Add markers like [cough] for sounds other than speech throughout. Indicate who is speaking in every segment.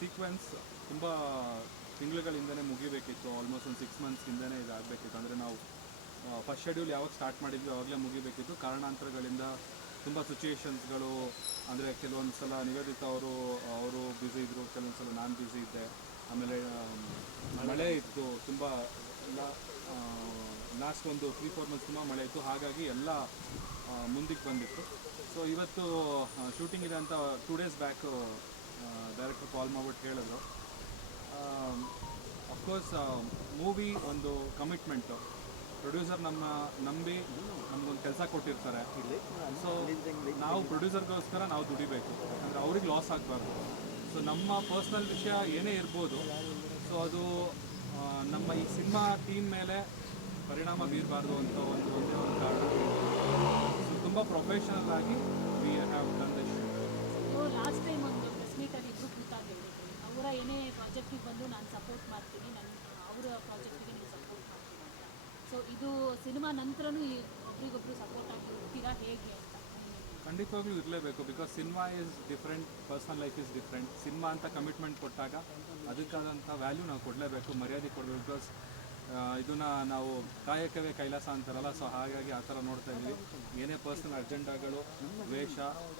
Speaker 1: Sequence ತುಂಬ ತಿಂಗಳುಗಳಿಂದನೇ ಮುಗಿಬೇಕಿತ್ತು ಆಲ್ಮೋಸ್ಟ್ ಒಂದು ಸಿಕ್ಸ್ ಮಂತ್ಸ್ ಹಿಂದೆನೇ ಇದಾಗಬೇಕಿತ್ತು. ಅಂದರೆ ನಾವು ಫಸ್ಟ್ ಶೆಡ್ಯೂಲ್ ಯಾವಾಗ ಸ್ಟಾರ್ಟ್ ಮಾಡಿದ್ವಿ ಆವಾಗಲೇ ಮುಗಿಬೇಕಿತ್ತು. ಕಾರಣಾಂತರಗಳಿಂದ ತುಂಬ ಸಿಚುಯೇಷನ್ಸ್ಗಳು ಅಂದರೆ ಕೆಲವೊಂದು ಸಲ ನಿವೇದಿತ ಅವರು ಅವರು ಬ್ಯುಸಿ ಇದ್ದರು ಕೆಲವೊಂದು ಸಲ ನಾನು ಬ್ಯುಸಿ ಇದ್ದೆ. ಆಮೇಲೆ ಮಳೆ ಇತ್ತು, ತುಂಬ ಲಾಸ್ಟ್ ಒಂದು ತ್ರೀ ಫೋರ್ ಮಂತ್ಸ್ ತುಂಬ ಮಳೆ ಇತ್ತು. ಹಾಗಾಗಿ ಎಲ್ಲ ಮುಂದಕ್ಕೆ ಬಂದಿತ್ತು. ಸೊ ಇವತ್ತು ಶೂಟಿಂಗ್ ಇದೆ ಅಂತ two days back director call ಮಾಡ್ಬಿಟ್ಟು ಹೇಳಿದ್ರು. ಅಫ್ಕೋರ್ಸ್ ಮೂವಿ ಒಂದು ಕಮಿಟ್ಮೆಂಟು ಪ್ರೊಡ್ಯೂಸರ್ ನಮ್ಮ ನಂಬಿ ನಮ್ಗೊಂದು ಕೆಲಸ ಕೊಟ್ಟಿರ್ತಾರೆ. ಸೊ ನಾವು ಪ್ರೊಡ್ಯೂಸರ್ಗೋಸ್ಕರ ನಾವು ದುಡಿಬೇಕು. ಯಾಕಂದರೆ ಅವ್ರಿಗೆ ಲಾಸ್ ಆಗಬಾರ್ದು. ಸೊ ನಮ್ಮ ಪರ್ಸ್ನಲ್ ವಿಷಯ ಏನೇ ಇರ್ಬೋದು. ಸೊ ಅದು ನಮ್ಮ ಈ ಸಿನಿಮಾ ಟೀಮ್ ಮೇಲೆ ಪರಿಣಾಮ ಬೀರಬಾರ್ದು ಅಂತ ಒಂದು ಒಂದೇ ಒಂದು ಕಾರಣ. ಸೊ ತುಂಬ ಪ್ರೊಫೆಷನಲ್ ಆಗಿ we have done this
Speaker 2: last time ಒಂದು ಪ್ರೆಸ್ ಮೀಟಲ್ಲಿ ಇಬ್ಬರು ಕೂತಾಗ ಹೇಳಿದ್ರು ಅವರ ಏನೇ ಪ್ರಾಜೆಕ್ಟಿಗೆ ಬಂದು ನಾನು ಸಪೋರ್ಟ್ ಮಾಡ್ತೀನಿ ನನ್ನ ಅವರ ಪ್ರಾಜೆಕ್ಟಿಗೆ ನೀವು ಸಪೋರ್ಟ್ ಮಾಡ್ತೀನಿ ಅಂತ. ಸೊ ಇದು ಸಿನಿಮಾ ನಂತರನೂ ಒಬ್ರಿಗೊಬ್ರು ಸಪೋರ್ಟ್ ಆಗಿ ಹೋಗ್ತೀರಾ ಹೇಗೆ ಅಂತ?
Speaker 1: ಖಂಡಿತವಾಗ್ಲೂ ಇರಲೇಬೇಕು because cinema is different personal life is different cinema ಅಂತ ಕಮಿಟ್ಮೆಂಟ್ ಕೊಟ್ಟಾಗ ಅದಕ್ಕಾದಂಥ ವ್ಯಾಲ್ಯೂ ನಾವು ಕೊಡಲೇಬೇಕು, ಮರ್ಯಾದೆ ಕೊಡಬೇಕು ಬಿಕಾಸ್ ಇದನ್ನ ನಾವು ಕಾಯಕವೇ ಕೈಲಾಸ ಅಂತಾರಲ್ಲ ಸೊ ಹಾಗಾಗಿ ಆ ಥರ ನೋಡ್ತಾ ಇದ್ವಿ ಏನೇ ಪರ್ಸನಲ್ ಅರ್ಜೆಂಡಾಗಳು ದ್ವೇಷ,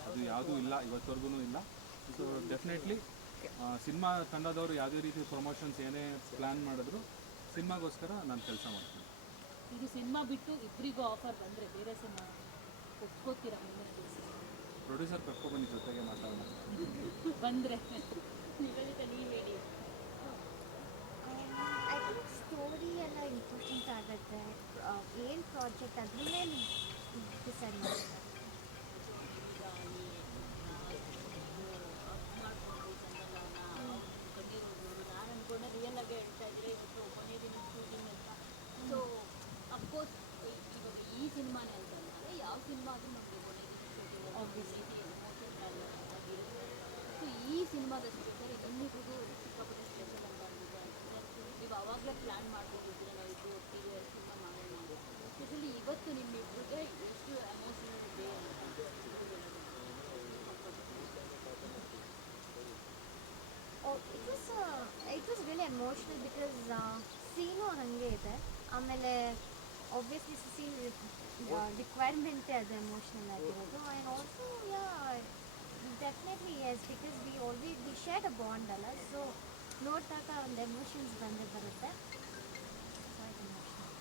Speaker 1: ಅದು ಯಾವುದೂ ಇಲ್ಲ ಇವತ್ತವರೆಗೂ ಇಲ್ಲ. ಸೊ ಡೆಫಿನೆಟ್ಲಿ ಸಿನಿಮಾ ತಂಡದವರು ಯಾವುದೇ ರೀತಿ ಪ್ರಮೋಷನ್ಸ್ ಏನೇ ಪ್ಲ್ಯಾನ್ ಮಾಡಿದ್ರು ಸಿನಿಮಾಗೋಸ್ಕರ ನಾನು ಕೆಲಸ ಮಾಡ್ತೀನಿ.
Speaker 2: ಇದು ಸಿನಿಮಾ ಬಿಟ್ಟು ಇಬ್ಬರಿಗೂ ಆಫರ್ ಬಂದರೆ ಬೇರೆ ಸಿನಿಮಾ ಒಪ್ಕೋತೀರಾ
Speaker 1: ಪ್ರೊಡ್ಯೂಸರ್ ಕರ್ಕೊಬನ್ನಿ ಜೊತೆಗೆ ಮಾತಾಡೋಣ.
Speaker 2: ಬಂದರೆ. ನೀವು ಹೇಳಿ.
Speaker 3: ಐ ಥಿಂಕ್ ಸ್ಟೋರಿ ಎಲ್ಲ ಇಂಪಾರ್ಟೆಂಟ್ ಆಗುತ್ತೆ. ಏನು ಪ್ರಾಜೆಕ್ಟ್ ಅದ್ರ ಮೇಲೆ ಡಿಸೈಡ್ ಮಾಡ್ತಾರೆ.
Speaker 2: ಸಿನಿಮಾ ಆದರೂ ನಮಗೆ ಶೂಟಿಂಗ್ ಆಗಿರುತ್ತೆ ಸೊ ಈ ಸಿನಿಮಾದ ಸ್ಪೆಷಲ್ ಇದೊಂದಿಗೂ ಸಿಕ್ಕಾಪಟ್ಟೆ ಸ್ಪೆಷಲ್ ಅಂತ ನೀವು ಆವಾಗಲೇ ಪ್ಲ್ಯಾನ್ ನಾವು ಇಬ್ಬರು ಒಟ್ಟಿಗೆ ಸಿನಿಮಾ ಇವತ್ತು ನಿಮ್ಮಿಬ್ಬರಿಗೆ ಎಷ್ಟು ಎಮೋಷನಲ್ ಇದೆ ಅಂತ
Speaker 3: it was it was really emotional because scene ಹಾಗೆ ಇದೆ. ಆಮೇಲೆ ಆಬ್ವಿಯಸ್ಲಿ ಸೀನ್ ರಿಕ್ವೈರ್ಮೆಂಟೇ ಅದು ಎಮೋಷ್ನಲ್ ಆಗಿರೋದು and also yeah definitely yes because we always we share a bond ಅಲ್ಲ ಸೊ ನೋಡಿದಾಗ ಒಂದು ಎಮೋಷನ್ಸ್ ಬಂದೇ ಬರುತ್ತೆ So, it's emotional.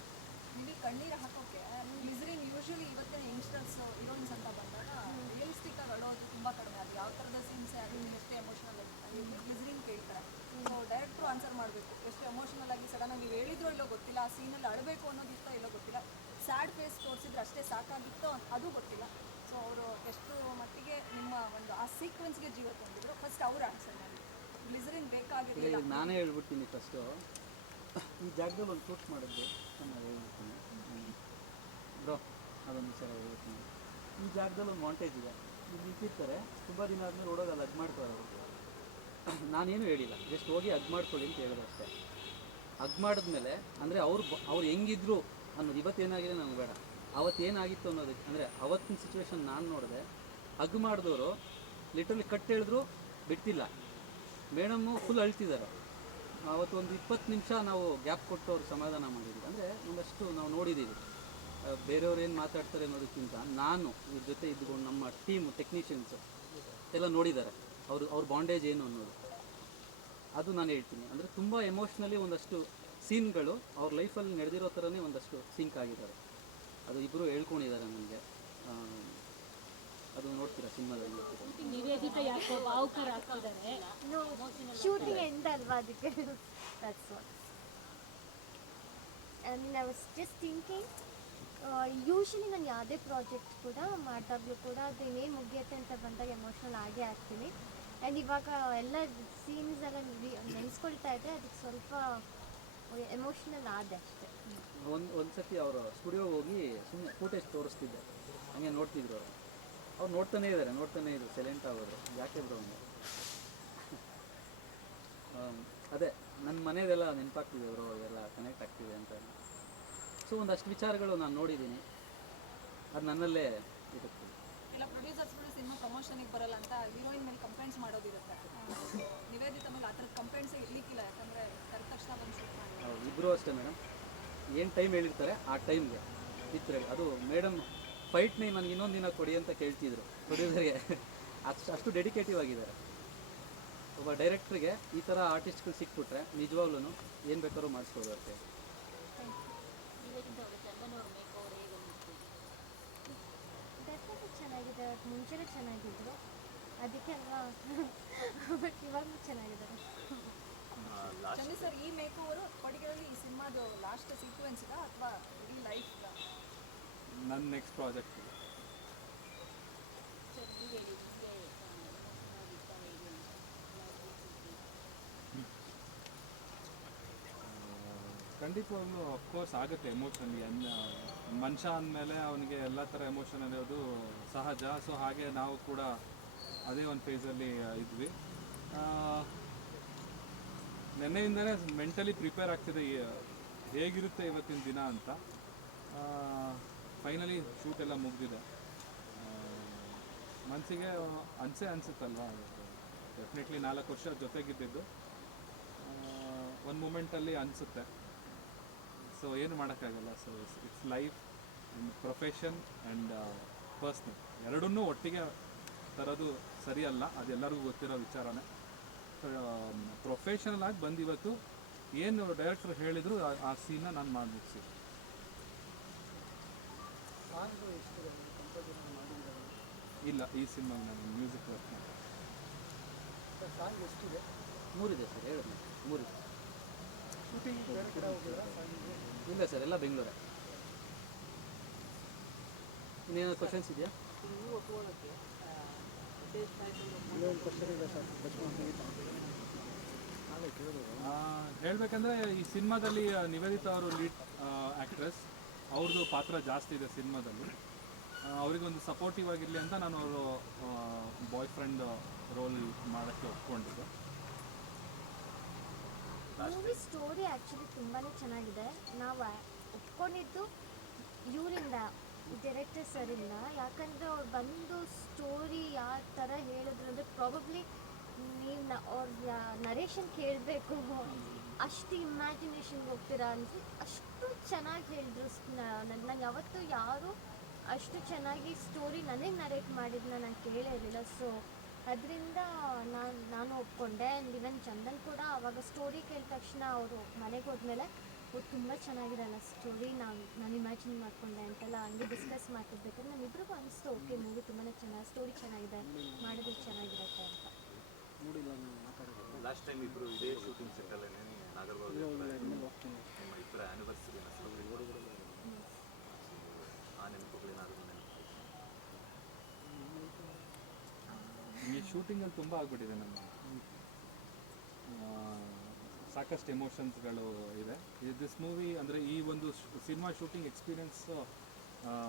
Speaker 4: ಇಲ್ಲಿ ಕಣ್ಣೀರು ಹಾಕೋಕೆ ಗ್ಲಿಸರಿನ್ ಯೂಶಲಿ ಇವತ್ತಿನ ಯಂಗ್ಸ್ಟರ್ಸ್ ಹೀರೋಯಿನ್ಸ್ ಅಂತ ಬಂದಾಗ ರಿಯಲಿಸ್ಟಿಕ್ ಆಗಿ ಅಳೋದು ತುಂಬ ಕಡಿಮೆ ಅದು ಯಾವ ಥರದ ಸೀನ್ಸ್ ಅದು ಎಷ್ಟೇ ಎಮೋಷನಲ್ ಆಗಿ ಗ್ಲಿಸರಿನ್ ಕೇಳ್ತಾರೆ ಸೊ ಡೈರೆಕ್ಟ್ರು ಆನ್ಸರ್ ಮಾಡಬೇಕು ಎಷ್ಟು ಎಮೋಷನಲ್ ಆಗಿ ಸಡನ್ ಆಗಿ ನೀವು ಹೇಳಿದ್ರೋ ಇಲ್ಲೋ ಗೊತ್ತಿಲ್ಲ ಆ ಸೀನಲ್ಲಿ ಅಳಬೇಕು ಅನ್ನೋದಿತ್ತೋ ಇಲ್ಲೋ ಗೊತ್ತಿಲ್ಲ ಸ್ಯಾಡ್ ಫೇಸ್ ತೋರಿಸಿದ್ರೆ ಅಷ್ಟೇ ಸಾಕಾಗಿತ್ತೋ ಅದು ಗೊತ್ತಿಲ್ಲ ಸೊ ಅವರು ಎಷ್ಟು ಮಟ್ಟಿಗೆ ನಿಮ್ಮ ಒಂದು ಆ ಸೀಕ್ವೆನ್ಸ್ಗೆ ಜೀವ ತಂದಿದ್ರು ಫಸ್ಟ್ ಅವ್ರು ಆನ್ಸರ್ ಮಾಡಿ
Speaker 5: ನಾನೇ ಹೇಳ್ಬಿಡ್ತೀನಿ ಫಸ್ಟು ಈ ಜಾಗದಲ್ಲಿ ಒಂದು ಶೂಟ್ ಮಾಡಿದ್ವಿ ನಾನು ಹೇಳ್ಬಿಡ್ತೀನಿ. ಬ್ರೋ, ಅದೊಂದು ವಿಚಾರ ಹೇಳ್ಬಿಡ್ತೀನಿ ಈ ಜಾಗದಲ್ಲಿ ಒಂದು ಮಾಂಟೇಜ್ ಇದೆ. ಇಲ್ಲಿ ಇಟ್ಟಿರ್ತಾರೆ. ತುಂಬ ದಿನ ಆದಮೇಲೆ ಓಡೋದಲ್ಲ ಅದು ಅದ್ ಅವರು. ನಾನೇನು ಹೇಳಿಲ್ಲ. ಜಸ್ಟ್ ಹೋಗಿ ಅದು ಮಾಡ್ಕೊಳ್ಳಿ ಅಂತ ಹೇಳಿದೆ ಅಷ್ಟೇ. ಅದು ಮಾಡಿದ್ಮೇಲೆ, ಅಂದರೆ ಅವ್ರು ಅವ್ರು ಹೆಂಗಿದ್ರು ಅನ್ನೋದು, ಇವತ್ತೇನಾಗಿದೆ ನನಗೆ ಬೇಡ. ಅವತ್ತೇನಾಗಿತ್ತು ಅನ್ನೋದಕ್ಕೆ, ಅಂದರೆ ಅವತ್ತಿನ ಸಿಚುವೇಶನ್ ನಾನು ನೋಡಿದೆ ಅಗ್ ಮಾಡಿದವರು ಲಿಟ್ರಲಿ ಕಟ್ ಹೇಳಿದ್ರು ಬಿಡ್ತಿಲ್ಲ ಮೇಡಮ್ಮು ಫುಲ್ ಅಳ್ತಿದ್ದಾರೆ ಅವತ್ತು ಒಂದು ಇಪ್ಪತ್ತು ನಿಮಿಷ ನಾವು ಗ್ಯಾಪ್ ಕೊಟ್ಟು ಅವ್ರು ಸಮಾಧಾನ ಮಾಡಿದ್ವಿ ಅಂದರೆ ಒಂದಷ್ಟು ನಾವು ನೋಡಿದ್ದೀವಿ ಬೇರೆಯವ್ರು ಏನು ಮಾತಾಡ್ತಾರೆ ಅನ್ನೋದಕ್ಕಿಂತ ನಾನು ಇವ್ರ ಜೊತೆ ಇದ್ಕೊಂಡು ನಮ್ಮ ಟೀಮು ಟೆಕ್ನಿಷಿಯನ್ಸ್ ಎಲ್ಲ ನೋಡಿದ್ದಾರೆ ಅವರು, ಅವ್ರ ಬಾಂಡೇಜ್ ಏನು ಅನ್ನೋದು. ಅದು ನಾನು ಹೇಳ್ತೀನಿ. ಅಂದರೆ ತುಂಬ ಎಮೋಷ್ನಲಿ ಒಂದಷ್ಟು ಸೀನ್ಗಳು ಅವ್ರ ಲೈಫಲ್ಲಿ ನಡೆದಿರೋ ಥರನೇ ಒಂದಷ್ಟು ಸಿಂಕ್ ಆಗಿದ್ದಾರೆ ಅದು ಇಬ್ಬರು ಹೇಳ್ಕೊಂಡಿದ್ದಾರೆ ನನಗೆ. ಅದು ನೋಡ್ತೀರಾ ಸಿನಿಮಾದಲ್ಲಿ ನೋಡ್ತೀರಾ?
Speaker 2: ನಿವೇದಿತ ಯಾಕೋ ಭಾವುಕರ ಆಗ್ತಿದ್ದಾರೆ
Speaker 3: No, shooting ಅಲ್ವಾ ಅದಕ್ಕೆ? I was just thinking, usually ನಾನು ಯಾವುದೇ ಪ್ರಾಜೆಕ್ಟ್ ಕೂಡ ಮಾಡಿದಾಗಲೂ ಕೂಡ ಅದು ಇನ್ನೇನು ಮುಗಿಯುತ್ತೆ ಅಂತ ಬಂದಾಗ ಎಮೋಷ್ನಲ್ ಆಗೇ ಆಗ್ತೀನಿ. ಆ್ಯಂಡ್ ಇವಾಗ ಎಲ್ಲ ಸೀನ್ಸ್ ಎಲ್ಲ ನೆನೆಸ್ಕೊಳ್ತಾ ಇದ್ದೆ ಅದಕ್ಕೆ ಸ್ವಲ್ಪ ಎಮೋಷ್ನಲ್ ಆದೆ ಅಷ್ಟೇ.
Speaker 5: ಒಂದು ಒಂದು ಸತಿ ಅವರು ಸ್ಟುಡಿಯೋ ಹೋಗಿ ಸುಮ್ಮನೆ ಫೂಟೇಜ್ ತೋರಿಸ್ತಿದ್ದೆ. ಹಂಗೆ ನೋಡ್ತಿದ್ರು ಅವರು. ಅವ್ರು ನೋಡ್ತಾನೆ ಇದ್ದಾರೆ ನೋಡ್ತಾನೆ ಇದ್ರು ಸೈಲೆಂಟ್ ಆಗೋದು ಯಾಕೆ ಬ್ರೋ ಅಂದ್ರೆ ಅದೇ ನನ್ನ ಮನೆಯದೆಲ್ಲ ನೆನಪಾಗ್ತಿದೆ ಬ್ರೋ ಎಲ್ಲ ಕನೆಕ್ಟ್ ಆಗ್ತಿದೆ ಅಂತ. ಸೊ ಒಂದಷ್ಟು ವಿಚಾರಗಳು ನಾನು ನೋಡಿದ್ದೀನಿ ಅದು ನನ್ನಲ್ಲೇ ಇರುತ್ತೆ.
Speaker 4: ಇಲ್ಲ ಪ್ರೊಡ್ಯೂಸರ್ಸ್ಗಳು ಸಿನಿಮಾ ಪ್ರಮೋಷನಿಗೆ ಬರಲ್ಲ ಅಂತ ಹೀರೋಯಿನ್ ಮೇಲೆ ಕಂಪ್ಲೇಂಟ್ಸ್ ಮಾಡೋದಿರುತ್ತೆ. ನಿವೇದಿತ ಮೇಲೆ ಆ ಥರದ ಕಂಪ್ಲೇಂಟ್ಸ್ ಇರ್ಲಿಕ್ಕಿಲ್ಲ ಯಾಕಂದರೆ ಕರೆದ ತಕ್ಷಣ ಬಂದು
Speaker 5: ಇಬ್ಬರು ಅಷ್ಟೇ ಮೇಡಮ್ ಏನು ಟೈಮ್ ಹೇಳಿರ್ತಾರೆ ಆ ಟೈಮ್ಗೆ ಇತ್ತು ಅದು ಮೇಡಮ್ ಫೈಟ್ನೇ ನನಗೆ ಇನ್ನೊಂದು ದಿನ ಕೊಡಿ ಅಂತ ಕೇಳ್ತಿದ್ರು. ಪ್ರೊಡ್ಯೂಸರ್ಗೆ ಅಷ್ಟು ಅಷ್ಟು ಡೆಡಿಕೇಟಿವ್ ಆಗಿದ್ದಾರೆ. ಒಬ್ಬ ಡೈರೆಕ್ಟ್ರಿಗೆ ಈ ಥರ ಆರ್ಟಿಸ್ಟ್ಗಳು ಸಿಕ್ಬಿಟ್ರೆ ನಿಜವಾಗ್ಲೂ ಏನು ಬೇಕಾದ್ರೂ ಮಾಡಿಸ್ಬೋದು
Speaker 3: ಅಂತ ಚೆನ್ನಾಗಿದೆ ಅವ್ರು ಮುಂಚೆನೇ ಚೆನ್ನಾಗಿದ್ರು. ಅದಕ್ಕೆ ಅಲ್ವಾ? [laughs] ಬಟ್ ಇವಾಗಲೂ ಚೆನ್ನಾಗಿದ್ದಾರೆ.
Speaker 4: ಚಂದಿ ಸರ್ ಈ ಮೇಕ್ ಓವರು ಪರ್ಟಿಕ್ಯುಲರ್ಲಿ ಈ ಸಿನಿಮಾದು ಲಾಸ್ಟ್ ಸೀಕ್ವೆನ್ಸ್ ಅಥವಾ ಇಡೀ ಲೈಫ್
Speaker 1: ನನ್ನ ನೆಕ್ಸ್ಟ್ ಪ್ರಾಜೆಕ್ಟ್
Speaker 2: ಹೇಗೆ
Speaker 1: ಖಂಡಿತವಾಗ್ಲೂ ಅಫ್ಕೋರ್ಸ್ ಆಗುತ್ತೆ ಎಮೋಷನ್ ಅನ್ ಮನುಷ್ಯ ಅಂದಮೇಲೆ ಅವನಿಗೆ ಎಲ್ಲ ಥರ ಎಮೋಷನ್ ಅನ್ನೋದು ಸಹಜ. ಸೊ ಹಾಗೆ ನಾವು ಕೂಡ ಅದೇ ಒಂದು ಫೇಸಲ್ಲಿ ಇದ್ವಿ. ನೆನ್ನೆಯಿಂದನೇ ಮೆಂಟಲಿ ಪ್ರಿಪೇರ್ ಆಗ್ತಿದೆ ಹೇಗಿರುತ್ತೆ ಇವತ್ತಿನ ದಿನ ಅಂತ. ಫೈನಲಿ ಶೂಟ್ ಎಲ್ಲ ಮುಗಿದಿದೆ. ಮನಸ್ಸಿಗೆ ಅನಿಸೆ ಅನಿಸುತ್ತಲ್ವ? ಡೆಫಿನೆಟ್ಲಿ ನಾಲ್ಕು ವರ್ಷ ಜೊತೆಗಿದ್ದಿದ್ದು. ಒಂದು ಮೂಮೆಂಟಲ್ಲಿ ಅನಿಸುತ್ತೆ. ಸೊ ಏನು ಮಾಡೋಕ್ಕಾಗಲ್ಲ. So it's life and profession and personal ಎರಡನ್ನೂ ಒಟ್ಟಿಗೆ ತರೋದು ಸರಿಯಲ್ಲ. ಅದೆಲ್ಲರಿಗೂ ಗೊತ್ತಿರೋ ವಿಚಾರನೇ. ಪ್ರೊಫೆಷನಲ್ ಆಗಿ ಬಂದಿವತ್ತು, ಏನು ಡೈರೆಕ್ಟ್ರು ಹೇಳಿದ್ರು, ಆ- ಆ ಸೀನ್ನ ನಾನು ಮಾಡಿ ಮುಗಿಸಿದ್ದೆ ಇಲ್ಲ ಈ ಸಿನಿಮಾ ನಾನು ಮ್ಯೂಸಿಕ್ ವರ್ಕ್ ಮಾಡಿ
Speaker 5: ಮೂರಿದೆ ಸರ್ ಹೇಳಿದ್ನ ಮೂರಿದೆ. ಇಲ್ಲ ಸರ್ ಎಲ್ಲ ಬೆಂಗಳೂರೇ. ಇನ್ನೇನು ಕ್ವಶನ್ಸ್ ಇದೆಯಾ
Speaker 1: ಹೇಳಬೇಕಂದ್ರೆ ಈ ಸಿನಿಮಾದಲ್ಲಿ ನಿವೇದಿತ ನಿವೇದಿತಾ ಅವರು ಲೀಡ್ ಆ್ಯಕ್ಟ್ರೆಸ್ ಅವ್ರದ್ದು ಪಾತ್ರ ಜಾಸ್ತಿ ಇದೆ ಸಿನಿಮಾದಲ್ಲಿ. ಅವರಿಗೊಂದು ಸಪೋರ್ಟಿವ್ ಆಗಿರಲಿ ಅಂತ ನಾನು ಅವರು ಬಾಯ್ ಫ್ರೆಂಡ್ ರೋಲ್ ಮಾಡೋಕ್ಕೆ ಒಪ್ಕೊಂಡಿದ್ದೆ.
Speaker 3: ಮೂವಿ ಸ್ಟೋರಿ ಆ್ಯಕ್ಚುಲಿ ತುಂಬಾ ಚೆನ್ನಾಗಿದೆ. ನಾವು ಒಪ್ಕೊಂಡಿದ್ದು ಇವರಿಂದ ಡೈರೆಕ್ಟರ್ ಸರಿಂದ. ಯಾಕಂದರೆ ಅವ್ರು ಬಂದು ಸ್ಟೋರಿ ಯಾವ ಥರ ಹೇಳಿದ್ರು ಅಂದರೆ ಪ್ರಾಬಬ್ಲಿ ನೀವು ಅವ್ರ ನರೇಷನ್ ಕೇಳಬೇಕು. ಅಷ್ಟು ಇಮ್ಯಾಜಿನೇಷನ್ಗೆ ಹೋಗ್ತೀರಾ ಅಂದರೆ ಅಷ್ಟು ಚೆನ್ನಾಗಿ ಹೇಳಿದ್ರು ನನ್ನ ಯಾವತ್ತೂ ಯಾರು ಅಷ್ಟು ಚೆನ್ನಾಗಿ ಸ್ಟೋರಿ ನನಗೆ ನರೇಟ್ ಮಾಡಿದ್ದನ್ನ ನಾನು ಕೇಳೇ ಇರಲಿಲ್ಲ. ಸೊ ಅದರಿಂದ ನಾನು ನಾನು ಒಪ್ಕೊಂಡೆ ಆ್ಯಂಡ್ ಇವನ್ ಚಂದನ್ ಕೂಡ ಅವಾಗ ಸ್ಟೋರಿ ಕೇಳಿದ ತಕ್ಷಣ ಅವರು ಮನೆಗೆ ಹೋದ್ಮೇಲೆ ಅವ್ರು ತುಂಬ ಚೆನ್ನಾಗಿರಲ್ಲ ಅಲ್ಲ ಸ್ಟೋರಿ ನಾನು ನಾನು ಇಮ್ಯಾಜಿನ್ ಮಾಡ್ಕೊಂಡೆ ಅಂತೆಲ್ಲ ಹಂಗೆ ಡಿಸ್ಕಸ್ ಮಾಡ್ತಿರ್ಬೇಕಾದ್ರೆ ನಮ್ಮಿಬ್ರಿಗೂ ಅನಿಸ್ತು ಓಕೆ ಮೂವಿ ತುಂಬಾ ಚೆನ್ನಾಗಿ ಸ್ಟೋರಿ ಚೆನ್ನಾಗಿದೆ ಮಾಡಿದ್ರೆ ಚೆನ್ನಾಗಿರುತ್ತೆ ಅಂತ.
Speaker 6: ಲಾಸ್ಟ್ ಟೈಮ್ ಇಬ್ಬರು ಇದೇ ಶೂಟಿಂಗ್ ಸೆಟ್ಟಲ್ಲೇ ನಾಗರಬಾಬು ನಿಮ್ಮ ಇಬ್ಬರ
Speaker 1: ಶೂಟಿಂಗಲ್ಲಿ ತುಂಬ ಆಗ್ಬಿಟ್ಟಿದೆ ನಮ್ಮ ಸಾಕಷ್ಟು ಎಮೋಷನ್ಸ್ಗಳು ಇದೆ. ದಿಸ್ ಮೂವಿ ಅಂದರೆ ಈ ಒಂದು ಸಿನಿಮಾ ಶೂಟಿಂಗ್ ಎಕ್ಸ್ಪೀರಿಯನ್ಸ್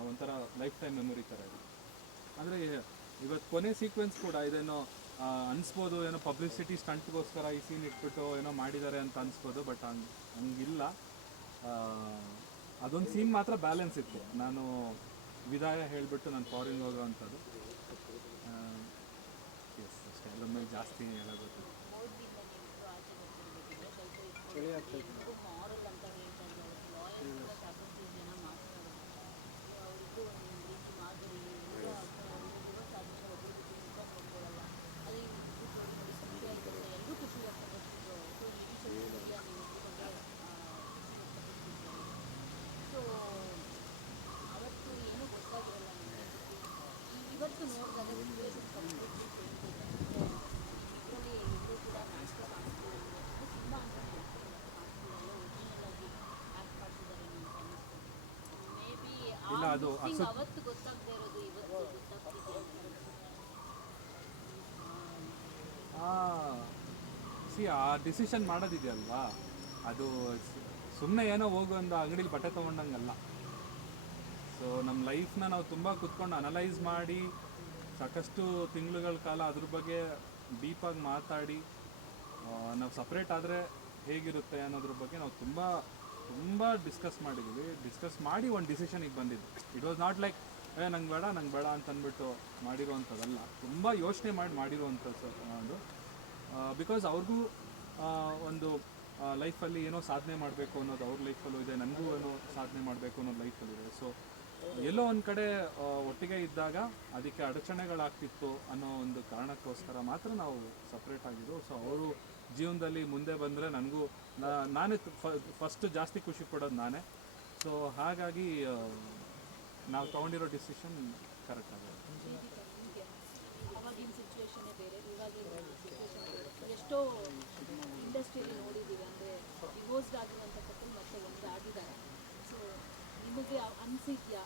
Speaker 1: ಒಂಥರ ಲೈಫ್ ಟೈಮ್ ಮೆಮೊರಿ ಥರ ಇದೆ. ಅಂದರೆ ಇವತ್ತು ಕೊನೆ ಸೀಕ್ವೆನ್ಸ್ ಕೂಡ ಇದೇನೋ ಅನ್ಸ್ಬೋದು ಏನೋ ಪಬ್ಲಿಸಿಟಿ ಸ್ಟಂಟ್ಗೋಸ್ಕರ ಈ ಸೀನ್ ಇಟ್ಬಿಟ್ಟು ಏನೋ ಮಾಡಿದ್ದಾರೆ ಅಂತ ಅನ್ಸ್ಬೋದು ಬಟ್ ಹಂಗೆ ಹಂಗಿಲ್ಲ. ಅದೊಂದು ಸೀನ್ ಮಾತ್ರ ಬ್ಯಾಲೆನ್ಸ್ ಇತ್ತು. ನಾನು ವಿದಾಯ ಹೇಳಿಬಿಟ್ಟು ನಾನು ಫಾರಿನ್ ಹೋಗೋ ಅಂಥದ್ದು. ಎಸ್ ಅಷ್ಟೇ. ಅದ್ರ ಮೇಲೆ ಜಾಸ್ತಿ ಹೇಳೋದು
Speaker 2: ಮೋದಿಯಿಂದ ನೀವು ಆಚೆ ಬರ್ತಿರ್ಬೇಕಿದ್ರೆ ಸ್ವಲ್ಪ ಇಬ್ಬರು ಮಾರಲ್ ಅಂತ ಹೇಳ್ತಾ ಇದ್ದಾರೆ ಲಾಯರ್ ಕೂಡ ಜಾಸ್ತಿ ಜನ ಮಾತಾಡೋದು ಅವರಿಗೂ ಒಂದು ರೀತಿ ಮಾದರಿ ಯುವ ಯುವ ಸಾಧಿಸ ಒಬ್ಬರಿಗೆ ಮುಖ ನೋಡ್ಕೊಳ್ಳಲ್ಲ ಅದೇ ಈ ಸ್ಟೋರಿ ನೋಡಿ ಖುಷಿ ಆಯಿತು ಎಲ್ಲರೂ ಖುಷಿ ವ್ಯಕ್ತಪಡಿಸಿದ್ರು ಸೊ ಇಡೀ ಸೋಷಿಯಲ್ ಮೀಡಿಯಾ ನೀವು ಬಗ್ಗೆ ಸೊ ಅವತ್ತು ಏನೂ ಗೊತ್ತಾಗಿರಲ್ಲ ನನಗೆ ಇವತ್ತು ನೋಡಿದಾಗ ಇದೆ ಕೂಡ ತುಂಬ
Speaker 1: ಇಲ್ಲ, ಅದು
Speaker 2: ಅವತ್ತು ಗೊತ್ತಾಗದೇ ಇರೋದು ಇವತ್ತು ಗೊತ್ತಾಗ್ತಿದೆ. ಅಂತ
Speaker 1: ಸಿ ಆ ಡಿಸಿಷನ್ ಮಾಡೋದಿದೆಯಲ್ವಾ? ಅದು ಸುಮ್ಮನೆ ಏನೋ ಹೋಗು ಒಂದು ಅಂಗಡಿಲಿ ಬಟ್ಟೆ ತೊಗೊಂಡಂಗಲ್ಲ. ಸೊ ನಮ್ಮ ಲೈಫ್ನ ನಾವು ತುಂಬ ಕುತ್ಕೊಂಡು ಅನಲೈಸ್ ಮಾಡಿ, ಸಾಕಷ್ಟು ತಿಂಗಳುಗಳ ಕಾಲ ಅದ್ರ ಬಗ್ಗೆ ಡೀಪಾಗಿ ಮಾತಾಡಿ ನಾವು ಸಪ್ರೇಟ್ ಆದರೆ ಹೇಗಿರುತ್ತೆ ಅನ್ನೋದ್ರ ಬಗ್ಗೆ ನಾವು ತುಂಬ ತುಂಬ ಡಿಸ್ಕಸ್ ಮಾಡಿದ್ದೀವಿ ಡಿಸ್ಕಸ್ ಮಾಡಿ ಒಂದು ಡಿಸಿಷನಿಗೆ ಬಂದಿದ್ದು. ಇಟ್ ವಾಸ್ ನಾಟ್ ಲೈಕ್ ಏ, ನಂಗೆ ಬೇಡ ನಂಗೆ ಬೇಡ ಅಂತ ಅಂದ್ಬಿಟ್ಟು ಮಾಡಿರೋವಂಥದ್ದಲ್ಲ ತುಂಬ ಯೋಚನೆ ಮಾಡಿ ಮಾಡಿರೋವಂಥದ್ದು ಅದು. ಬಿಕಾಸ್ ಅವ್ರಿಗೂ ಒಂದು ಲೈಫಲ್ಲಿ ಏನೋ ಸಾಧನೆ ಮಾಡಬೇಕು ಅನ್ನೋದು ಅವ್ರ ಲೈಫಲ್ಲೂ ಇದೆ ನನಗೂ ಏನೋ ಸಾಧನೆ ಮಾಡಬೇಕು ಅನ್ನೋದು ಲೈಫಲ್ಲಿದೆ ಸೊ ಎಲ್ಲೋ ಒಂದು ಕಡೆ ಒಟ್ಟಿಗೆ ಇದ್ದಾಗ ಅದಕ್ಕೆ ಅಡಚಣೆಗಳಾಗ್ತಿತ್ತು ಅನ್ನೋ ಒಂದು ಕಾರಣಕ್ಕೋಸ್ಕರ ಮಾತ್ರ ನಾವು ಸಪ್ರೇಟ್ ಆಗಿದ್ದು. ಸೊ ಅವರು ಜೀವನದಲ್ಲಿ ಮುಂದೆ ಬಂದರೆ ನನಗೂ ನಾನೇ ಫಸ್ಟ್ ಜಾಸ್ತಿ ಖುಷಿ ಪಡೋದು ನಾನೇ. ಸೊ ಹಾಗಾಗಿ ನಾವು ತೊಗೊಂಡಿರೋ ಡಿಸಿಷನ್ ಕರೆಕ್ಟ್ ಆಗಿದೆ.
Speaker 2: ಎಷ್ಟೋ ಇಂಡಸ್ಟ್ರಿಯಲ್ಲಿ ಮತ್ತೆ ಸೊ ನಿಮಗೆ ಅನಿಸಿದ್ಯಾ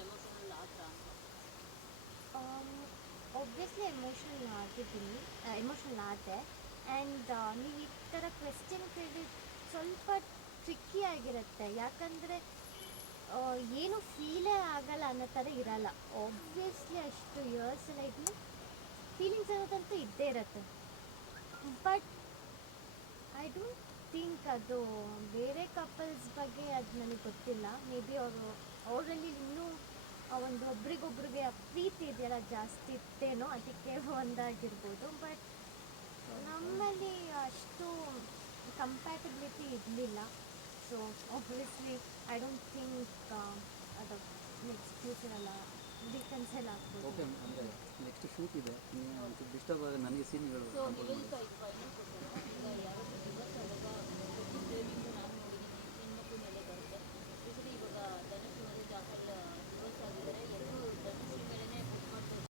Speaker 2: ಎಮೋಷನಲ್
Speaker 3: ಒಬ್ವಿಯಸ್ಲಿ ಎಮೋಷನಲ್ ಆಗಿದ್ದೀನಿ ಎಮೋಷನಲ್ ಆದೆ ಆ್ಯಂಡ್ ನೀವು ಈ ಥರ ಕ್ವೆಶ್ಚನ್ ಕೇಳಿ ಸ್ವಲ್ಪ ಟ್ರಿಕ್ಕಿ ಆಗಿರುತ್ತೆ. ಯಾಕಂದರೆ ಏನು ಫೀಲೇ ಆಗಲ್ಲ ಅನ್ನೋ ಥರ ಇರಲ್ಲ. ಒಬ್ವಿಯಸ್ಲಿ ಅಷ್ಟು ಇಯರ್ಸ್ ಎಲ್ಲ ಫೀಲಿಂಗ್ಸ್ ಅನ್ನೋದಂತೂ ಇದ್ದೇ ಇರುತ್ತೆ. ಬಟ್ ಐ ಡೋಂಟ್ ಥಿಂಕ್ ಅದು ಬೇರೆ ಕಪಲ್ಸ್ ಬಗ್ಗೆ ಅದು ನನಗೆ ಗೊತ್ತಿಲ್ಲ. ಮೇ ಬಿ ಅವರು ಅವರಲ್ಲಿ ಇನ್ನೂ ಒಂದು ಒಬ್ರಿಗೊಬ್ರಿಗೆ ಪ್ರೀತಿ ಇದೆಯಲ್ಲ ಜಾಸ್ತಿ ಇತ್ತೇನೋ ಅದಕ್ಕೆ [laughs] ಒಂದಾಗಿರ್ಬೋದು. ಬಟ್ ನಮ್ಮಲ್ಲಿ ಅಷ್ಟು ಕಂಪ್ಯಾಟಬಿಲಿಟಿ ಇರಲಿಲ್ಲ. So obviously I don't think ಅದು ನೆಕ್ಸ್ಟ್ ಫ್ಯೂಚರಲ್ಲ ಡಿಫೆನ್ಸೆಲ್ಲ ಆಗ್ಬೋದು
Speaker 5: ಓಕೆ ಅಂದರೆ ನೆಕ್ಸ್ಟ್ ಶೂಟ್ ಇದೆ. ಡಿಸ್ಟರ್ಬ್ ಆಗ ನನಗೆ ಸೀನ್ಗಳು